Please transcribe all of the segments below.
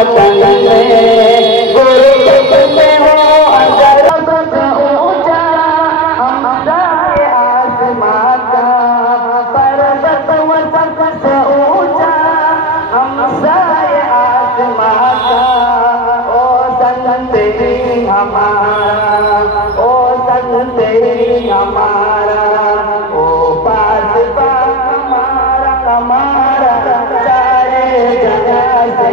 वतन में गुरबत में हो अगर ऊंचा हमसाए आसमां का पर्वत वतन से ऊंचा हमसाए आसमां का ओ संते हमारा ओ संते हमारा ओ पास हमारा हमारा सारे जगह से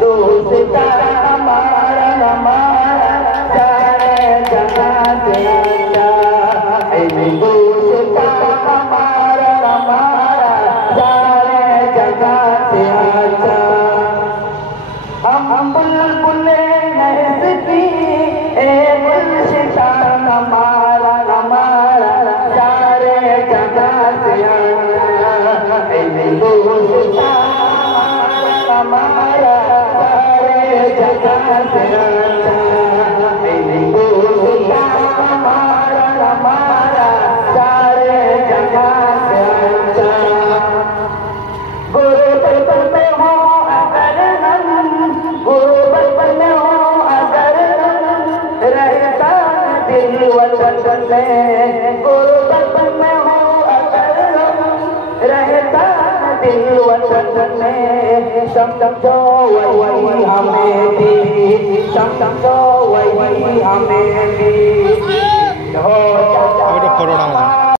दोस्ता हमारा हमारा सारे जगह से दोस्ता हमारा हमारा सारे जगह से अच्छा हम बुलबुले नहसती गुलशिता हमारा हमारा सारे जगह से दोस्ता हमारा सारे जगह से दोस्ता हमारा हमारा सारे जगह से गुरबत में हो अगर हम गुरबत में हो अगर हम रहता दिल वतन में गुरबत में हो अगर हम रहता दिल वतन में समझो वही हमें दी समझो वही हमें दी